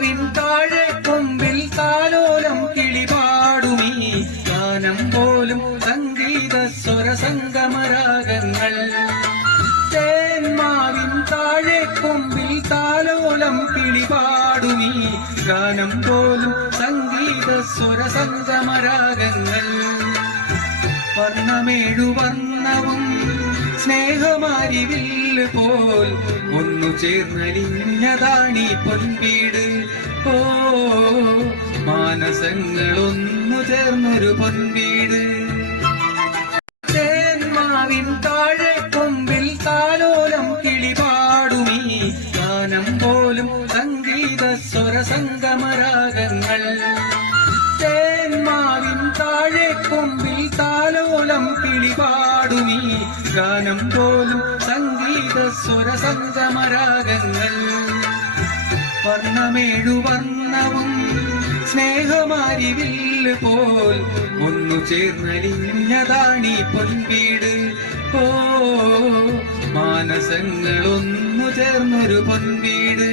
തേന്മാവിൻ താഴെ കൊമ്പിൽ താലോലം കിളിപാടുമീ ഗാനം പോലും സംഗീത സ്വരസംഗമരാഗങ്ങൾ. തേന്മാവിൻ താഴെ കൊമ്പിൽ താലോലം കിളിപാടുമീ ഗാനം പോലും സംഗീത സ്വരസംഗമരാഗങ്ങൾ. വർണ്ണമേഴു വർണ്ണവും സ്നേഹമാരിവില്ല് പോൽ ഒന്നു ചേർന്നലിഞ്ഞതാണീ പൊൻവീട്. ഓ മാനസങ്ങളൊന്നു ചേർന്നൊരു പൊൻവീട്. തേന്മാവിൻ താഴെ കൊമ്പിൽ താലോലം കിളിപാടുമീ ഗാനം പോലും സംഗീത സ്വരസംഗമരാഗങ്ങൾ. തേന്മാവിൻ താഴെ കൊമ്പിൽ താലോലം കിളിപാടുമീ ഗാനം പോലും സംഗീത സ്വരസംഗമരാഗങ്ങൾ. വർണ്ണമേഴു വർണ്ണവും സ്നേഹമാരിവില്ല് പോൽ ഒന്നു ചേർന്നലിഞ്ഞതാണീ പൊൻവീട്. ഓ മാനസങ്ങളൊന്നു ചേർന്നൊരു പൊൻവീട്.